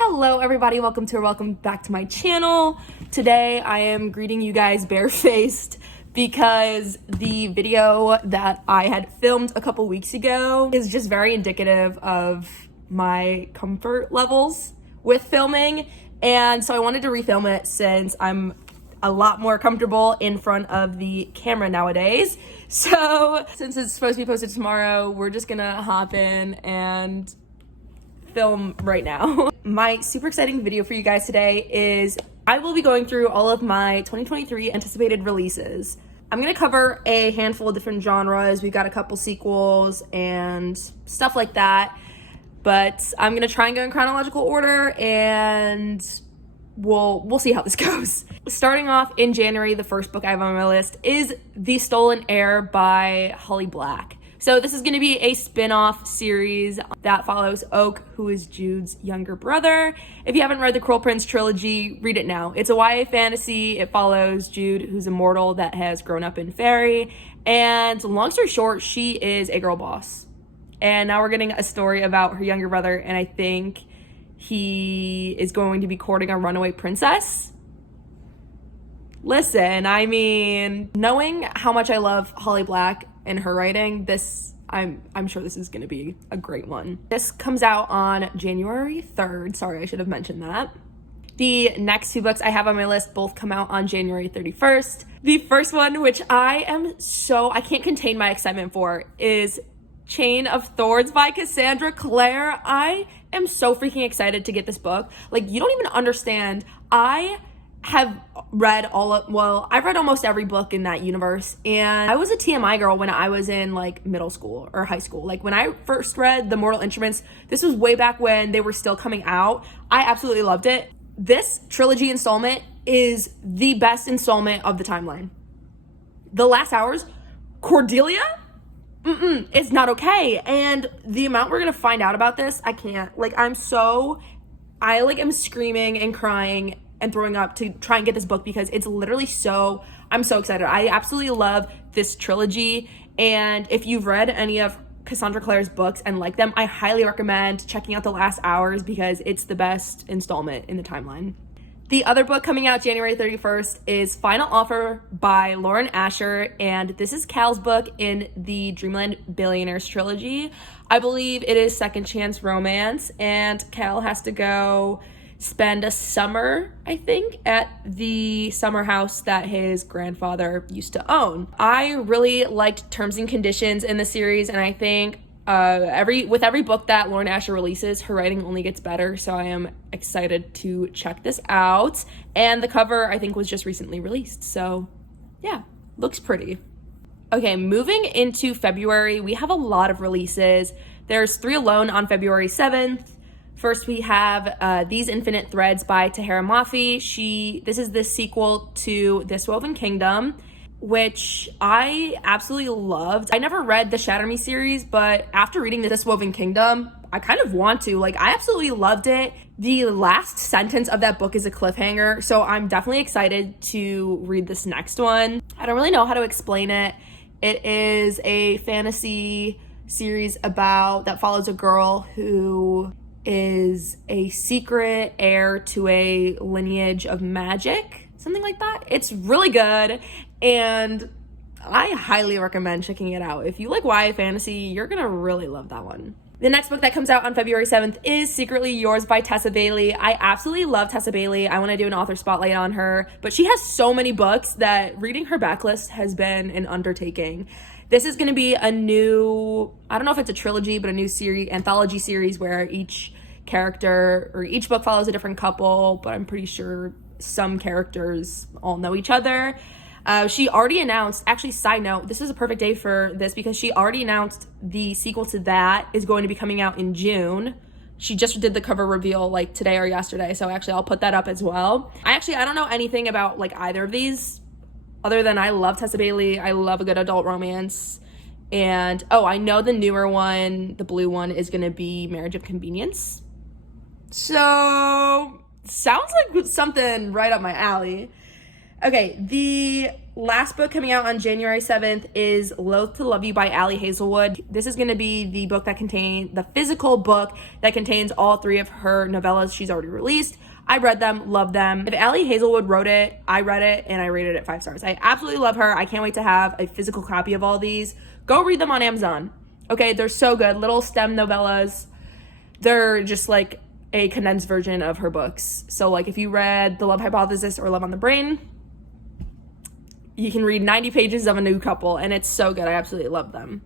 Hello everybody, welcome back to my channel. Today I am greeting you guys barefaced because the video that I had filmed a couple weeks ago is just very indicative of my comfort levels with filming, and so I wanted to refilm it since I'm a lot more comfortable in front of the camera nowadays. So since it's supposed to be posted tomorrow, we're just gonna hop in and film right now. My super exciting video for you guys today is I will be going through all of my 2023 anticipated releases. I'm gonna cover a handful of different genres. We've got a couple sequels and stuff like that, but I'm gonna try and go in chronological order, and we'll see how this goes. Starting off in January, the first book I have on my list is The Stolen Heir by Holly Black. So this is going to be a spin-off series that follows Oak, who is Jude's younger brother. If you haven't read the Cruel Prince trilogy, read it now. It's a YA fantasy. It follows Jude, who's a mortal that has grown up in fairy. And long story short, she is a girl boss. And now we're getting a story about her younger brother, and I think he is going to be courting a runaway princess. Listen, I mean, knowing how much I love Holly Black and her writing, I'm sure this is going to be a great one. This comes out on January 3rd. Sorry, I should have mentioned that. The next two books I have on my list both come out on January 31st. The first one, which I can't contain my excitement for, is Chain of Thorns by Cassandra Clare. I am so freaking excited to get this book. Like, you don't even understand. I have read I've read almost every book in that universe, and I was a TMI girl when I was in like middle school or high school. Like when I first read The Mortal Instruments, this was way back when they were still coming out. I absolutely loved it. This trilogy installment is the best installment of the timeline. The Last Hours, Cordelia, it's not okay. And the amount we're gonna find out about this, I can't. Like, I'm screaming and crying and throwing up to try and get this book because it's literally I'm so excited. I absolutely love this trilogy, and if you've read any of Cassandra Clare's books and like them, I highly recommend checking out The Last Hours because it's the best installment in the timeline. The other book coming out January 31st is Final Offer by Lauren Asher, and this is Cal's book in the Dreamland Billionaires trilogy. I believe it is second chance romance, and Cal has to go spend a summer, I think, at the summer house that his grandfather used to own. I really liked terms and conditions in the series, and I think with every book that Lauren Asher releases, her writing only gets better, so I am excited to check this out. And the cover, I think, was just recently released, so yeah, looks pretty. Okay, moving into February, we have a lot of releases. There's 3 Alone on February 7th. First, we have These Infinite Threads by Tahira Mafi. This is the sequel to This Woven Kingdom, which I absolutely loved. I never read the Shatter Me series, but after reading This Woven Kingdom, I kind of want to. Like, I absolutely loved it. The last sentence of that book is a cliffhanger, so I'm definitely excited to read this next one. I don't really know how to explain it. It is a fantasy series that follows a girl who is a secret heir to a lineage of magic, something like that. It's really good, and I highly recommend checking it out. If you like YA fantasy, you're gonna really love that one. The next book that comes out on February 7th is Secretly Yours by Tessa Bailey. I absolutely love Tessa Bailey. I want to do an author spotlight on her, but she has so many books that reading her backlist has been an undertaking. This is going to be a new, I don't know if it's a trilogy, but a new anthology series where each character or each book follows a different couple, but I'm pretty sure some characters all know each other. She already announced, actually, side note, this is a perfect day for this because she already announced the sequel to that is going to be coming out in June. She just did the cover reveal like today or yesterday, so actually I'll put that up as well. I don't know anything about like either of these other than I love Tessa Bailey. I love a good adult romance. And I know the newer one, the blue one, is going to be Marriage of Convenience. So sounds like something right up my alley. Okay, the last book coming out on January 7th is Loath to Love You by Ali Hazelwood. This is going to be the book that contains, the physical book that contains all 3 of her novellas she's already released. I read them, loved them. If Ali Hazelwood wrote it, I read it, and I rated it 5 stars. I absolutely love her. I can't wait to have a physical copy of all these. Go read them on Amazon. Okay, they're so good. Little STEM novellas. They're just like a condensed version of her books. So like if you read The Love Hypothesis or Love on the Brain, you can read 90 pages of a new couple, and it's so good. I absolutely love them.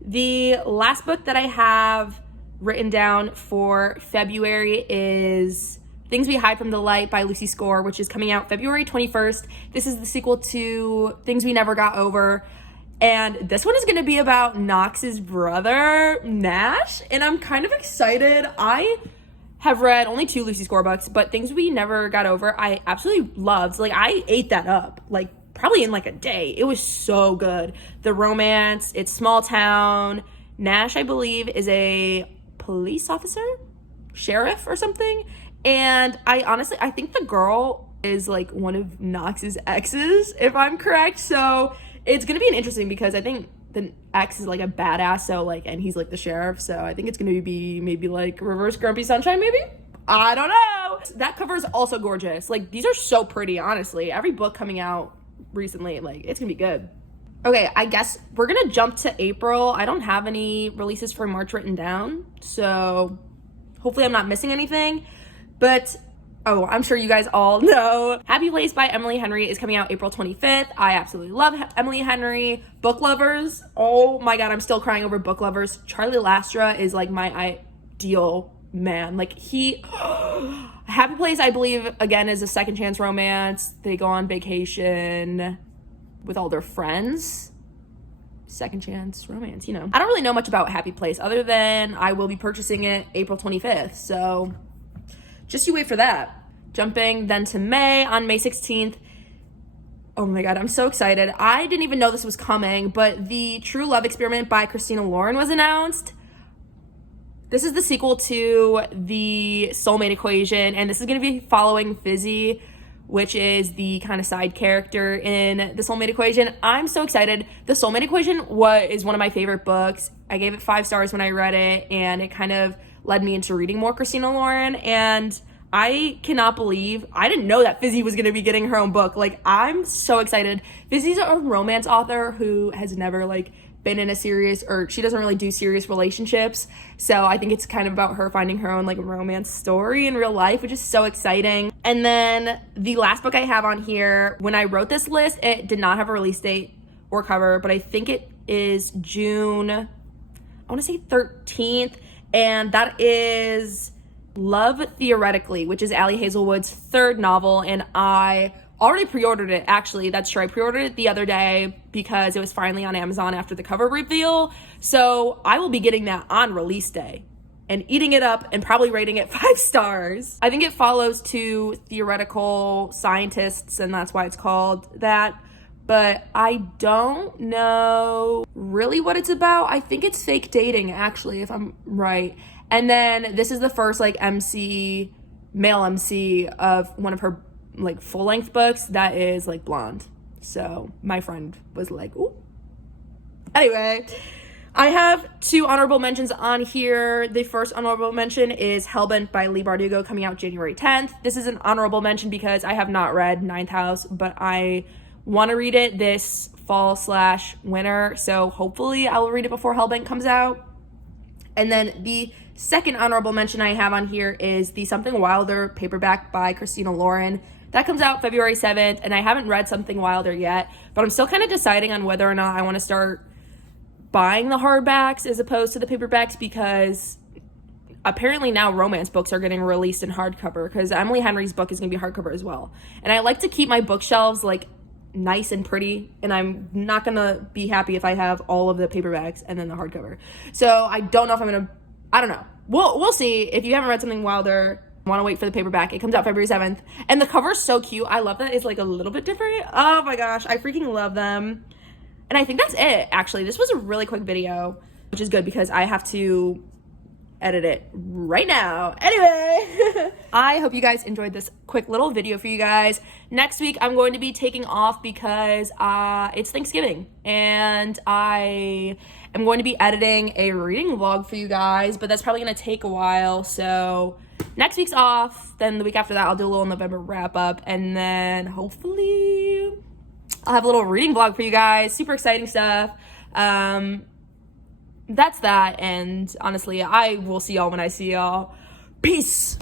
The last book that I have written down for February is Things We Hide from the Light by Lucy Score, which is coming out February 21st. This is the sequel to Things We Never Got Over. And this one is going to be about Knox's brother, Nash. And I'm kind of excited. I have read only 2 Lucy Score books, but Things We Never Got Over, I absolutely loved. Like, I ate that up. Like, probably in like a day. It was so good. The romance, it's small town. Nash, I believe, is a police officer, sheriff or something. And I think the girl is like one of Knox's exes, if I'm correct. So it's gonna be interesting because I think the ex is like a badass, so like, and he's like the sheriff, so I think it's gonna be maybe like reverse Grumpy Sunshine, maybe? I don't know. That cover is also gorgeous. Like, these are so pretty, honestly. Every book coming out recently, like, it's gonna be good. Okay, I guess we're gonna jump to April. I don't have any releases for March written down, so hopefully I'm not missing anything. But oh, I'm sure you guys all know Happy Place by Emily Henry is coming out April 25th. I absolutely love Emily Henry. Book lovers, oh my god, I'm still crying over book lovers. Charlie Lastra is like my ideal man. Like, he Happy Place, I believe, again, is a second chance romance. They go on vacation with all their friends. Second chance romance, you know. I don't really know much about Happy Place other than I will be purchasing it April 25th. So just you wait for that. Jumping then to May, on May 16th. Oh my god, I'm so excited. I didn't even know this was coming, but the True Love Experiment by Christina Lauren was announced. This is the sequel to the Soulmate Equation, and this is going to be following Fizzy, which is the kind of side character in the Soulmate Equation. I'm so excited. The Soulmate Equation is one of my favorite books. I gave it 5 stars when I read it, and it kind of led me into reading more Christina Lauren, and I cannot believe, I didn't know that Fizzy was going to be getting her own book. Like, I'm so excited. Fizzy's a romance author who has never, like, been in a serious, or she doesn't really do serious relationships, so I think it's kind of about her finding her own like romance story in real life, which is so exciting. And then the last book I have on here, when I wrote this list, it did not have a release date or cover, but I think it is June, I want to say 13th, and that is Love Theoretically, which is Ali Hazelwood's 3rd novel, and I already pre-ordered it. Actually, that's true. I pre-ordered it the other day because it was finally on Amazon after the cover reveal. So I will be getting that on release day and eating it up and probably rating it 5 stars. I think it follows 2 theoretical scientists, and that's why it's called that. But I don't know really what it's about. I think it's fake dating, actually, if I'm right. And then this is the first like male MC of one of her like full-length books that is like blonde. So my friend was like, ooh. Anyway, I have 2 honorable mentions on here. The first honorable mention is Hellbent by LEIGH BARDUGO, coming out January 10th. This is an honorable mention because I have not read Ninth House, but I want to read it this fall/winter, so hopefully I will read it before Hellbent comes out. And then the second honorable mention I have on here is the Something Wilder paperback by Christina Lauren. That comes out February 7th, and I haven't read Something Wilder yet, but I'm still kind of deciding on whether or not I want to start buying the hardbacks as opposed to the paperbacks, because apparently now romance books are getting released in hardcover, because Emily Henry's book is going to be hardcover as well. And I like to keep my bookshelves like nice and pretty, and I'm not going to be happy if I have all of the paperbacks and then the hardcover. So I don't know if I'm going to, I don't know. We'll see. If you haven't read Something Wilder, want to wait for the paperback, it comes out February 7th, and the cover is so cute. I love that it's like a little bit different. Oh my gosh, I freaking love them. And I think that's it. Actually, this was a really quick video, which is good because I have to edit it right now. Anyway, I hope you guys enjoyed this quick little video for you guys. Next week, I'm going to be taking off because it's Thanksgiving, and I am going to be editing a reading vlog for you guys, but that's probably going to take a while, so next week's off. Then the week after that, I'll do a little November wrap-up, and then hopefully I'll have a little reading vlog for you guys. Super exciting stuff. That's that, and honestly, I will see y'all when I see y'all. Peace!